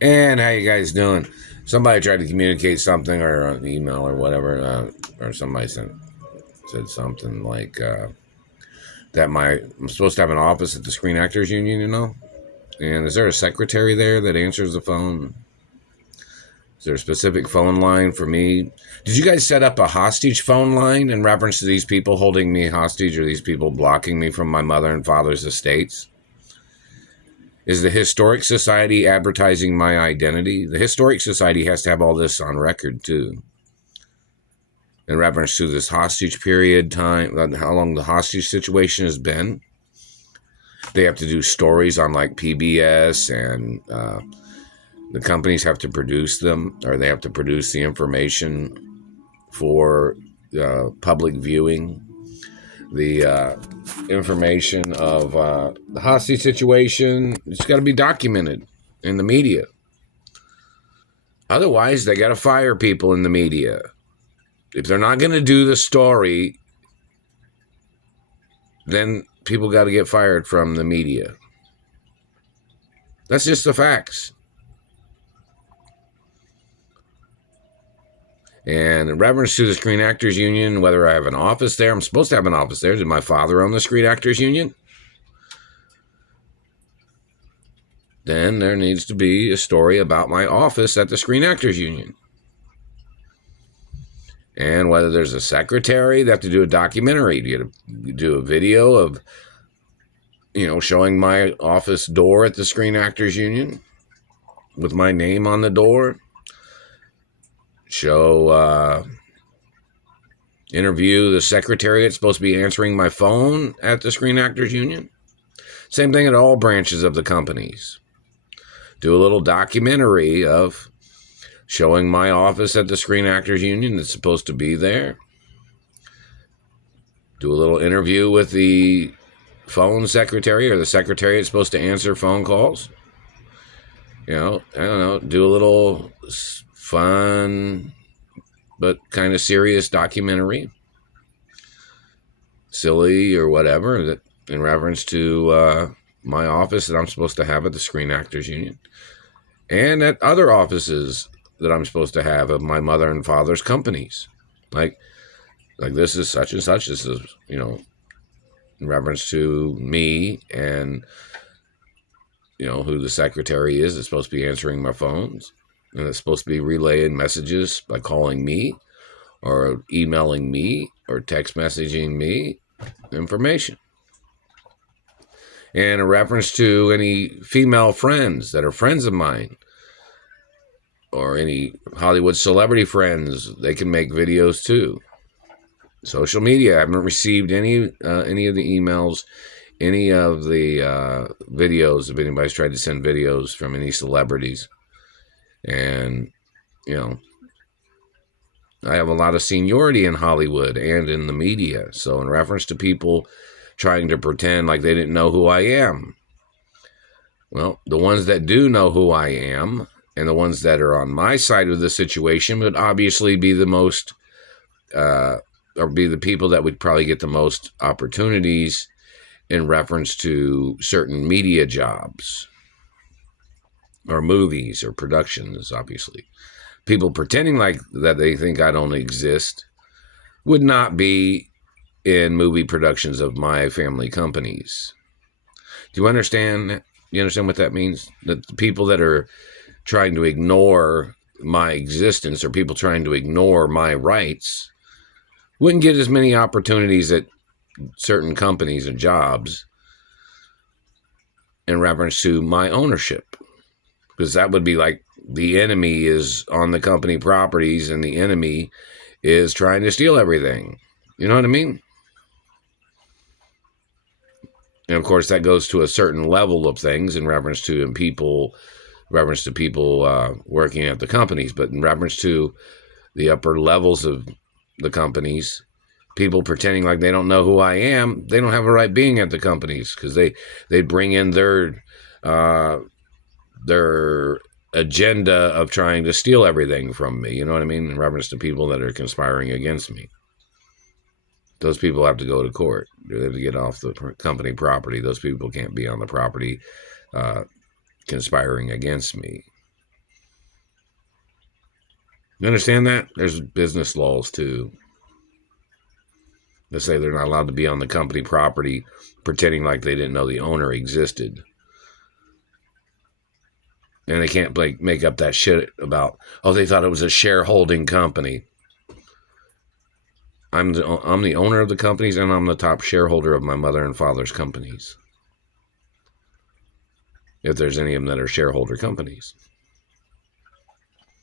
And how you guys doing? Somebody tried to communicate something or an email or whatever, or somebody said something like that I'm supposed to have an office at the Screen Actors Union, And is there a secretary there that answers the phone? Is there a specific phone line for me? Did you guys set up a hostage phone line in reference to these people holding me hostage or these people blocking me from my mother and father's estates? Is the Historic Society advertising my identity? The Historic Society has to have all this on record, too, in reference to this hostage period time, how long the hostage situation has been. They have to do stories on like PBS, and the companies have to produce them, or they have to produce the information for public viewing. The information of the hostage situation, it's got to be documented in the media. Otherwise, they got to fire people in the media. If they're not going to do the story, then people got to get fired from the media. That's just the facts. And in reference to the Screen Actors Union, whether I have an office there, I'm supposed to have an office there. Did my father own the Screen Actors Union? Then there needs to be a story about my office at the Screen Actors Union. And whether there's a secretary, they have to do a documentary. You do a video of, showing my office door at the Screen Actors Union with my name on the door. Show, interview the secretary that's supposed to be answering my phone at the Screen Actors Union. Same thing at all branches of the companies. Do a little documentary of showing my office at the Screen Actors Union that's supposed to be there. Do a little interview with the phone secretary or the secretary that's supposed to answer phone calls. I don't know, do a little fun but kind of serious documentary, silly or whatever, that in reference to my office that I'm supposed to have at the Screen Actors Union and at other offices that I'm supposed to have of my mother and father's companies. Like this is such and such. This is, in reference to me and, who the secretary is that's supposed to be answering my phones. And it's supposed to be relaying messages by calling me or emailing me or text messaging me information. And in reference to any female friends that are friends of mine or any Hollywood celebrity friends, they can make videos too. Social media, I haven't received any of the emails, any of the videos, if anybody's tried to send videos from any celebrities. And, I have a lot of seniority in Hollywood and in the media. So in reference to people trying to pretend like they didn't know who I am, well, the ones that do know who I am and the ones that are on my side of the situation would obviously be the most, or be the people that would probably get the most opportunities in reference to certain media jobs or movies or productions, obviously. People pretending like that they think I don't exist would not be in movie productions of my family companies. Do you understand? You understand what that means? That the people that are trying to ignore my existence or people trying to ignore my rights wouldn't get as many opportunities at certain companies and jobs in reference to my ownership. Because that would be like the enemy is on the company properties and the enemy is trying to steal everything. You know what I mean? And of course, that goes to a certain level of things in reference to people working at the companies. But in reference to the upper levels of the companies, people pretending like they don't know who I am, they don't have a right being at the companies because they bring in their agenda of trying to steal everything from me. You know what I mean? In reference to people that are conspiring against me. Those people have to go to court. They have to get off the company property. Those people can't be on the property conspiring against me. You understand that? There's business laws too. They say they're not allowed to be on the company property pretending like they didn't know the owner existed. And they can't make up that shit about, oh, they thought it was a shareholding company. I'm the owner of the companies, and I'm the top shareholder of my mother and father's companies. If there's any of them that are shareholder companies.